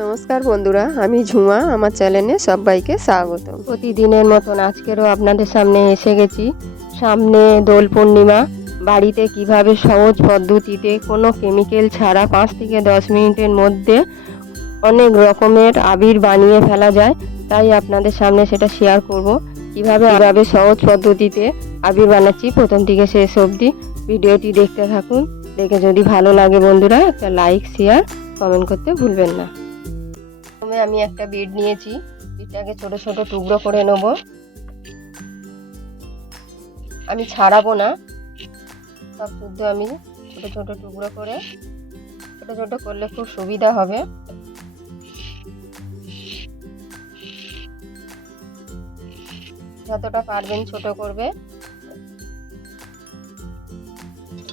নমস্কার বন্ধুরা, আমি ঝুমা, আমার চ্যানেলে সবাইকে স্বাগত। প্রতিদিনের মতন আজকেরও আপনাদের সামনে এসে গেছি। সামনে দোল পূর্ণিমা, বাড়িতে কীভাবে সহজ পদ্ধতিতে কোনো কেমিক্যাল ছাড়া পাঁচ থেকে দশ মিনিটের মধ্যে অনেক রকমের আবির বানিয়ে ফেলা যায়, তাই আপনাদের সামনে সেটা শেয়ার করব। কীভাবে কীভাবে সহজ পদ্ধতিতে আবির বানাচ্ছি, প্রথম থেকে শেষ অবধি ভিডিওটি দেখতে থাকুন। দেখে যদি ভালো লাগে বন্ধুরা, একটা লাইক শেয়ার কমেন্ট করতে ভুলবেন না। প্রথমে আমি একটা বিট নিয়েছি। বিটটাকে ছোট ছোট টুকরো করে নেব। আমি ছাড়াবো না। সব শুদ্ধ আমি ছোট ছোট টুকরো করে, ছোট ছোট করলে খুব সুবিধা হবে। যতটা পারবেন ছোট করবে।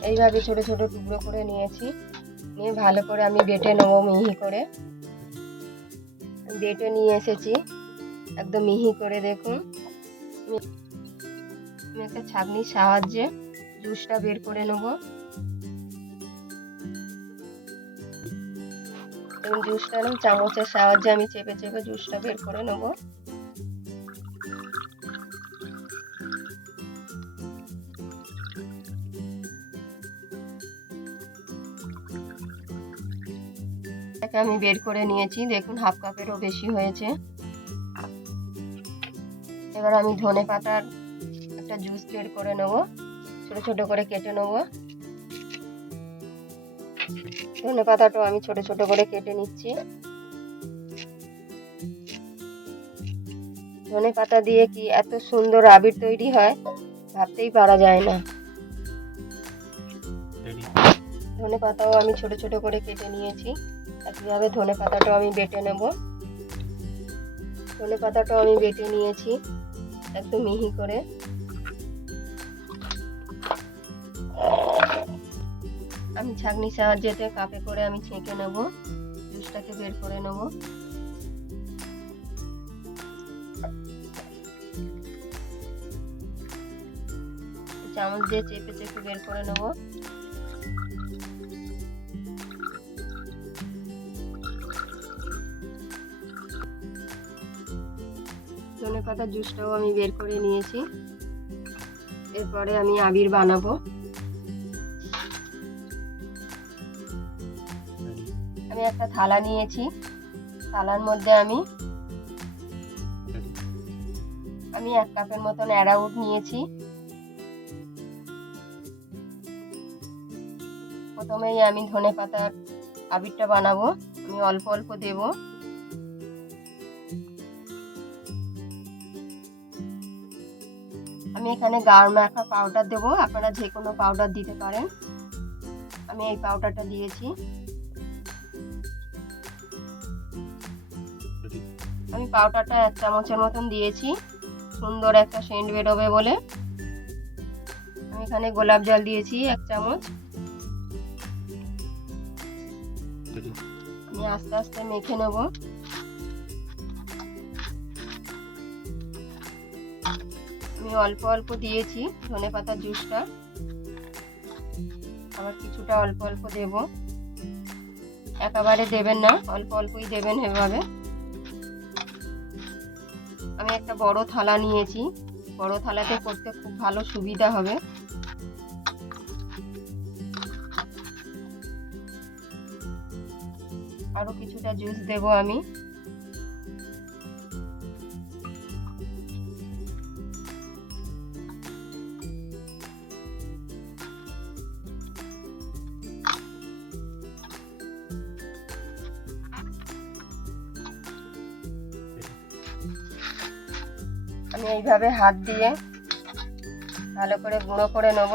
এইভাবে ছোট ছোট টুকরো করে নিয়েছি। নিয়ে ভালো করে আমি বেটে নেব মিহি করে। বেটে নিয়ে এসেছি। একদম মিহি করে দেখুন। একটা ছাঁকনির সাহায্যে জুসটা বের করে নেব। জুসটা চামচের সাহায্যে আমি চেপে চেপে জুসটা বের করে নেব। এটাকে আমি বের করে নিয়েছি। দেখুন হাফ কাপেরও বেশি হয়েছে। এবার আমি ধনে পাতার একটা জুস বের করে নেব। ছোট ছোট করে কেটে নেব। ধনে পাতাটাও আমি ছোট ছোট করে কেটে নিচ্ছি। ধনে পাতা দিয়ে কি এত সুন্দর আবির তৈরি হয় ভাবতেই পারা যায় না। ধনে পাতাও আমি ছোট ছোট করে কেটে নিয়েছি। একইভাবে ধনে পাতাটাও আমি বেটে নেব। ধনে পাতাটাও আমি বেটে নিয়েছি, একদম মিহি করে। আমি ছাঁকনির সাহায্যে কাপে করে আমি ছেঁকে নেব, জুসটাকে বের করে নেব। চামচ দিয়ে চেপে চেপে বের করে নেব। পাতার জুসটাও আমি বের করে নিয়েছি। এরপরে আমি আবির বানাবো। আমি একটা থালা নিয়েছি। থালার মধ্যে আমি আমি এক কাপের মতন অ্যারাউট নিয়েছি। প্রথমেই আমি ধনে পাতার আবিরটা বানাবো। আমি অল্প অল্প দেবো। এখানে গাঢ় মাখা পাউডার দেব। আপনারা যে কোনো পাউডার দিতে পারেন। আমি এই পাউডারটা দিয়েছি। আমি পাউডারটা এক চামচের মতন দিয়েছি। সুন্দর একটা সেন্ট বেরোবে বলে। আমি এখানে গোলাপ জল দিয়েছি এক চামচ। আমি আস্তে আস্তে মেখে নেব। আমি অল্প অল্প দিয়েছি ধনে পাতার জুসটা। আবার কিছুটা অল্প অল্প দেব। একেবারে দেবেন না, অল্প অল্পই দেবেন এভাবে। আমি একটা বড় থালা নিয়েছি। বড় থালাতে করতে খুব ভালো সুবিধা হবে। আরও কিছুটা জুস দেব আমি। এইভাবে হাত দিয়ে ভালো করে গুঁড়ো করে নেব।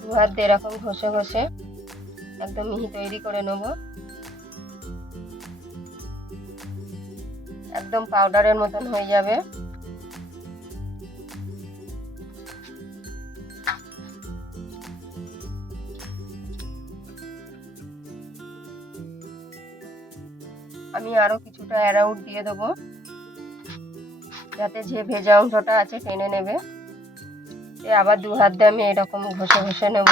দু হাত দিয়ে এরকম ঘষে ঘষে একদম মিহি তৈরি করে নেব। একদম পাউডারের মতন হয়ে যাবে। আমি আরও কিছুটা অ্যারাউট দিয়ে দেবো। যাতে যে ভেজা অংশটা আছে টেনে নেবে। আবার দু হাত দিয়ে আমি এরকম ঘষে ঘষে নেব।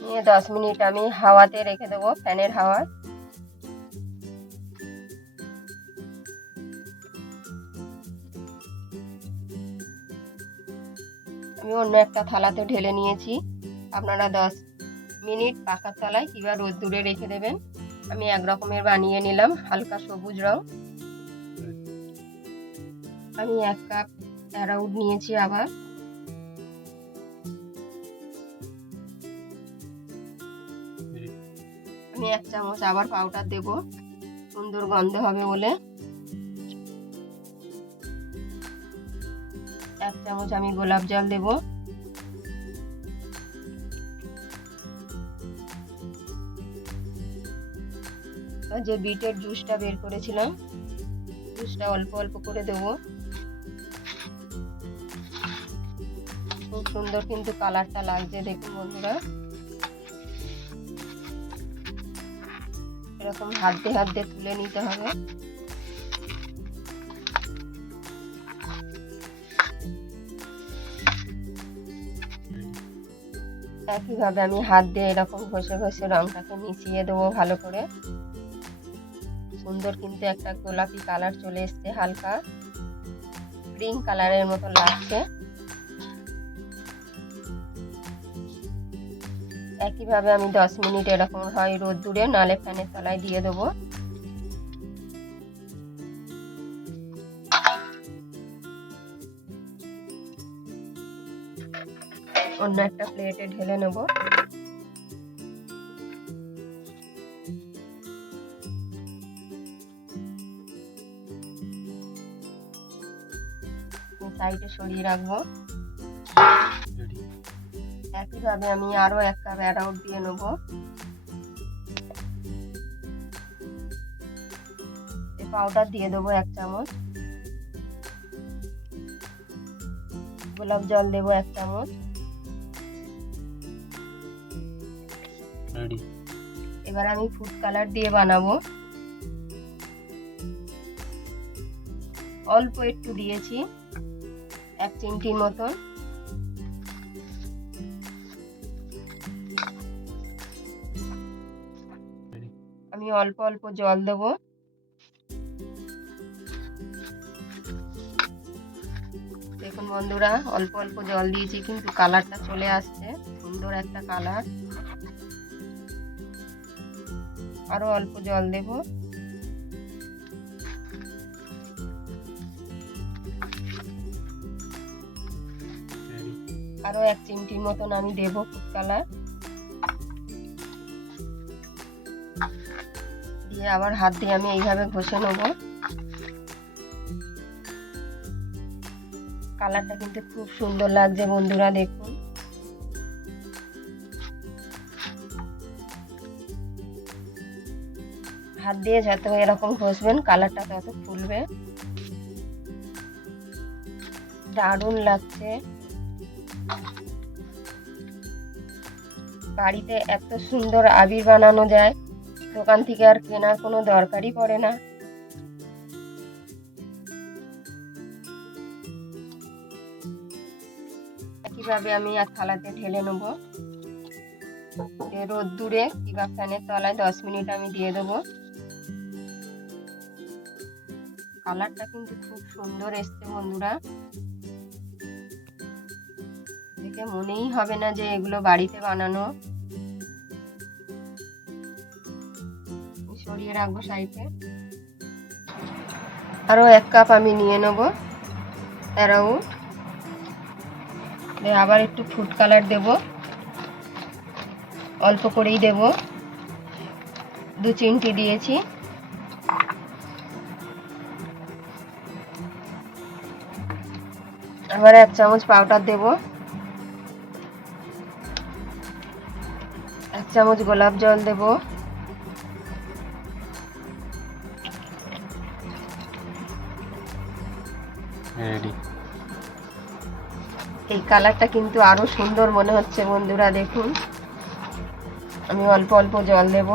নিয়ে দশ মিনিট আমি হাওয়াতে রেখে দেবো, ফ্যানের হাওয়া। আমি অন্য একটা থালাতে ঢেলে নিয়েছি। আপনারা দশ মিনিট পাকার তলায় কিংবা রোদ দূরে রেখে দেবেন। আমি এক রকমের বানিয়ে নিলাম, হালকা সবুজ রং। আমি এক কাপ অ্যারাউট নিয়েছি আবার। আমি এক চামচ আবার পাউডার দেব, সুন্দর গন্ধ হবে বলে। এক চামচ আমি গোলাপ জল দেব। যে বিটের জুসটা বের করেছিলাম, জুসটা অল্প অল্প করে দেবো। খুব সুন্দর কিন্তু কালারটা লাগছে দেখুন বন্ধুরা। এরকম হাত দিয়ে হাত দিয়ে তুলে নিতে হবে। একইভাবে আমি হাত দিয়ে এরকম ঘষে ঘষে রংটাকে মিশিয়ে দেবো ভালো করে। সুন্দর কিন্তু একটা গোলাপি কালার চলে এসছে, হালকা পিঙ্ক কালারের মতো লাগছে। একইভাবে আমি দশ মিনিট এরকম হয় রোদ দূরে নালে ফ্যানের তলায় দিয়ে দেবো। অন্য একটা প্লেটে ঢেলে নেব। সাইডে সরিয়ে রাখব। একইভাবে আমি আরও এক কাপ অ্যারাউট দিয়ে নেব। পাউডার দিয়ে দেবো এক চামচ। গোলাপ জল দেবো এক চামচ। এবার আমি ফুড কালার দিয়ে বানাবো। অল্প একটু দিয়েছি। এক চিমটির মতন। আমি অল্প অল্প জল দেব। দেখুন বন্ধুরা, অল্প অল্প জল দিয়েছি, কিন্তু কালারটা চলে আসছে। সুন্দর একটা কালার। আরও অল্প জল দেব। আরও এক চিমটির মতন আমি দেব ফুড কালার দিয়ে আবার হাত দিয়ে আমি এইভাবে ঘষে নেব। কালারটা কিন্তু খুব সুন্দর লাগছে বন্ধুরা, দেখুন। হাত দিয়ে যত এরকম ঘষবেন, কালারটা তত ফুলবে। দারুণ লাগছে। বাড়িতে এত সুন্দর আবির বানানো যায়, দোকান থেকে আর কেনার কোনো দরকারই পড়ে না। একইভাবে আমি এক থালাতে ঢেলে নেব। রোদ দূরে কিংবা ফ্যানের তলায় দশ মিনিট আমি দিয়ে দেবো। কালারটা কিন্তু খুব সুন্দর এসছে বন্ধুরা। দেখে মনেই হবে না যে এগুলো বাড়িতে বানানো। সরিয়ে রাখব সাইডে আরও এক কাপ আমি নিয়ে নেব অ্যারাউন্ড আবার একটু ফুড কালার দেব। অল্প করেই দেব। দু চিমটি দিয়েছি। আবার এক চামচ পাউডার দেব। এক চামচ গোলাপ জল দেব। এই কালারটা কিন্তু আরও সুন্দর মনে হচ্ছে বন্ধুরা, দেখুন। আমি অল্প অল্প জল দেব।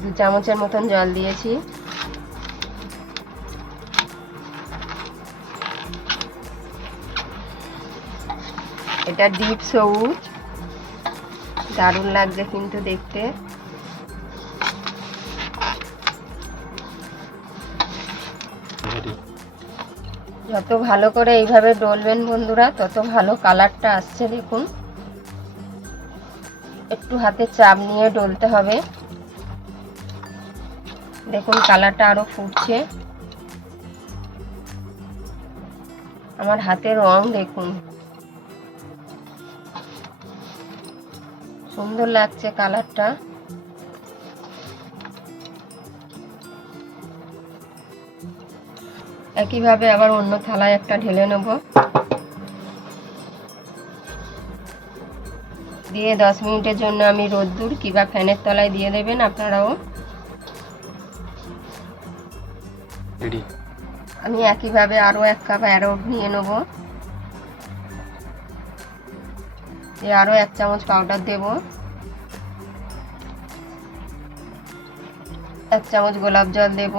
দু চামচের মতন জল দিয়েছি। এটা ডিপ সবুজ। দারুণ লাগছে কিন্তু দেখতে। যত ভালো করে এইভাবে ডলবেন বন্ধুরা, তত ভালো কালারটা আসছে দেখুন। একটু হাতে চাপ নিয়ে ডলতে হবে। দেখুন কালারটা আরও ফুটছে। আমার হাতের রং দেখুন। সুন্দর লাগছে কালারটা। একইভাবে আবার অন্য থালায় একটা ঢেলে নেব। দিয়ে দশ মিনিটের জন্য আমি রোদ্দুর কিংবা ফ্যানের তলায় দিয়ে দেবেন আপনারাও। রেডি। আমি একইভাবে আরও এক কাপ অ্যারোট নিয়ে নেব। দিয়ে আরও এক চামচ পাউডার দেব। এক চামচ গোলাপ জল দেব।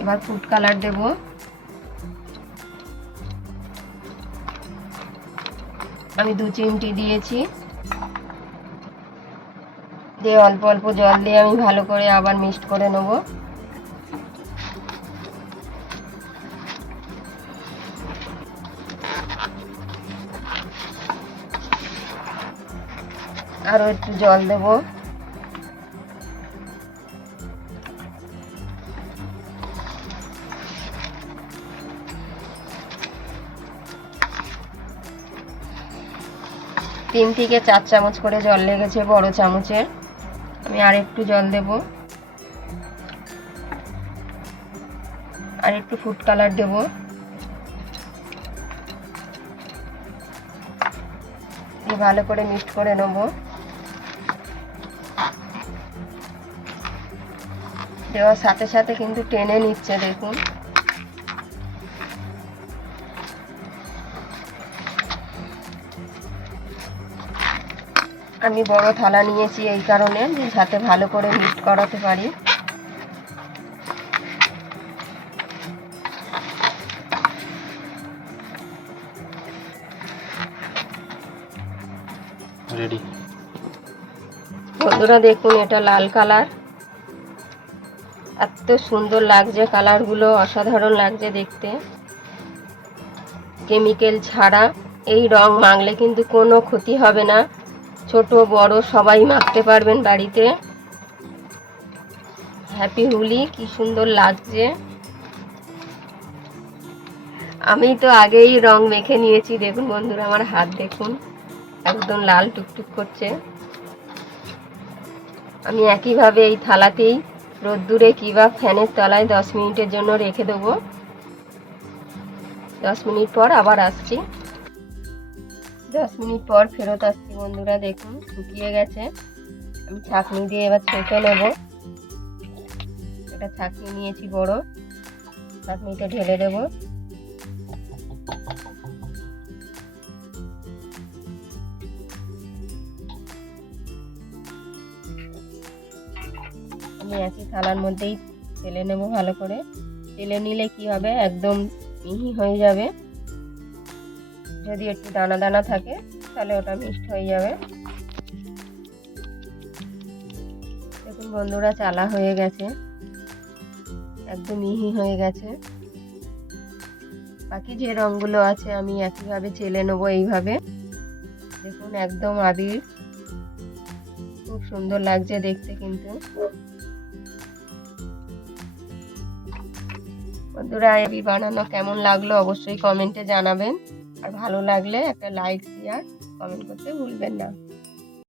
এবার ফুড কালার দেব। আমি দু চিমটি দিয়েছি। দিয়ে অল্প অল্প জল দিয়ে আমি ভালো করে আবার মিক্সড করে নেব। আরও একটু জল দেব। তিন থেকে চার চামচ করে জল লেগেছে বড় চামচের। আমি আর একটু জল দেব। আর একটু ফুড কালার দেব। ভালো করে মিক্সড করে নেব। দেওয়ার সাথে সাথে কিন্তু টেনে নিচ্ছে, দেখুন। আমি বড় থালা নিয়েছি এই কারণে যে যাতে ভালো করে মিক্সড করাতে পারি। রেডি বন্ধুরা দেখুন এটা লাল কালার। এত সুন্দর লাগছে কালারগুলো অসাধারণ লাগছে দেখতে। কেমিক্যাল ছাড়া এই রং মাখলে কিন্তু কোনো ক্ষতি হবে না। ছোট, বড়, সবাই মাখতে পারবেন বাড়িতে। হ্যাপি হুলি কি সুন্দর লাগছে। আমি তো আগেই রং মেখে নিয়েছি, দেখুন বন্ধুরা, আমার হাত দেখুন, একদম লাল টুকটুক করছে। আমি একইভাবে এই থালাতেই রোদ্দুরে কিংবা ফ্যানের তলায় দশ মিনিটের জন্য রেখে দেবো। দশ মিনিট পর আবার আসছি। দশ মিনিট পর ফেরত আসছি বন্ধুরা, দেখুন, শুকিয়ে গেছে। আমি ছাঁকনি দিয়ে এবার ছেঁকে নেব। একটা ছাঁকনি নিয়েছি বড়। ছাঁকনিতে ঢেলে দেবো। আমি একই থালার মধ্যেই তেলে নেব ভালো করে। তেলে নিলে কি হবে? একদম মিহি হয়ে যাবে। যদি একটু দানা দানা থাকে, তাহলে ওটা মিক্সড হয়ে যাবে। দেখুন বন্ধুরা, চালা হয়ে গেছে। একদম মিহি হয়ে গেছে। বাকি যে রঙগুলো আছে, আমি একইভাবে চেলে নেব এইভাবে। দেখুন, একদম আবির। খুব সুন্দর লাগছে দেখতে কিন্তু। বন্ধুরা এবি বানানো কেমন লাগল অবশ্যই কমেন্টে জানাবেন। আর ভালো লাগলে একটা লাইক শেয়ার কমেন্ট করতে ভুলবেন না।